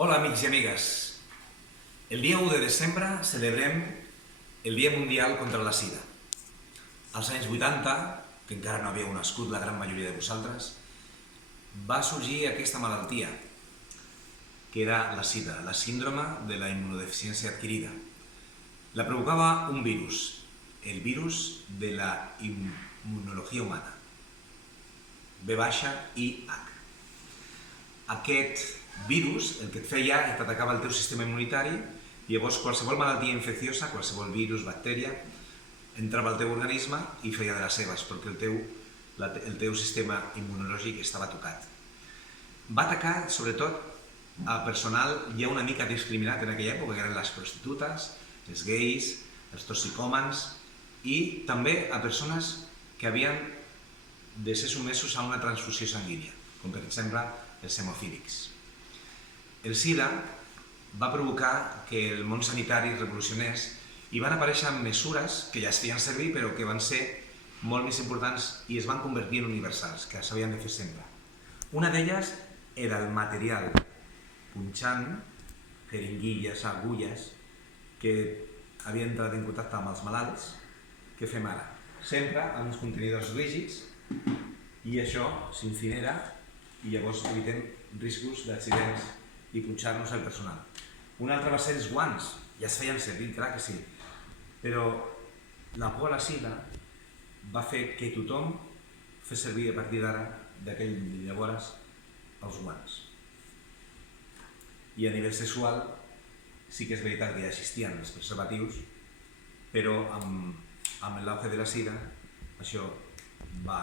Hola amics i amigues. El dia 1 de desembre celebrem el Dia Mundial contra la Sida. Als anys 80, que encara no havíeu nascut la gran majoria de vosaltres, va sorgir aquesta malaltia, que era la sida, la síndrome de la immunodeficiència adquirida. La provocava un virus, el virus de la immunologia humana, V-IH. Aquest virus el que et feia és que t'atacava el teu sistema immunitari i llavors qualsevol malaltia infecciosa, qualsevol virus, bactèria, entrava al teu organisme i feia de les seves, perquè el teu sistema immunològic estava tocat. Va atacar sobretot a personal ja una mica discriminat en aquella època, que eren les prostitutes, els gais, els toxicòmans i també a persones que havien de ser sotmesos a una transfusió sanguínia, com per exemple els hemofílics. El SIDA va provocar que el món sanitari revolucionés i van aparèixer mesures que ja es feien servir però que van ser molt més importants i es van convertir en universals, que s'havien de fer sempre. Una d'elles era el material punxant, jeringuilles, agulles, que havia entrat en contacte amb els malalts. Què fem ara? Sempre amb uns contenidors rígids i això s'incinera i llavors evitem riscos d'accidents i punxar-nos el personal. Un altre va ser els guants, ja es feien servir, clar que sí, però la por a la sida va fer que tothom fes servir a partir d'ara, d'aquell llavors, els guants. I a nivell sexual sí que és veritat que ja existien els preservatius, però amb l'auge de la sida això va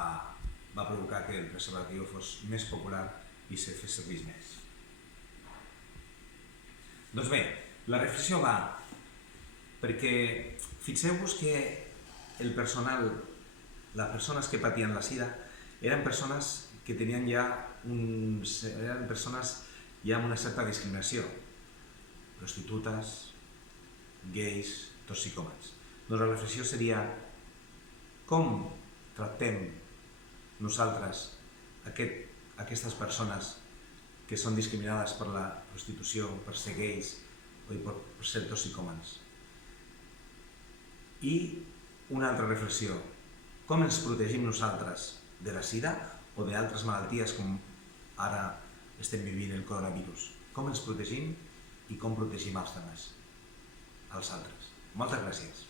provocar que el preservatiu fos més popular i se fes servir més. Doncs bé, la reflexió va perquè fixeu-vos que el personal, les persones que patien la sida eren persones que tenien eren persones ja amb una certa discriminació, prostitutes, gais, toxicòmans. Doncs la reflexió seria com tractem nosaltres aquestes persones que són discriminades per la prostitució, per ser gais o per ser toxicòmans. I una altra reflexió, com ens protegim nosaltres de la sida o d'altres malalties com ara estem vivint el coronavirus? Com ens protegim i com protegim els altres? Moltes gràcies.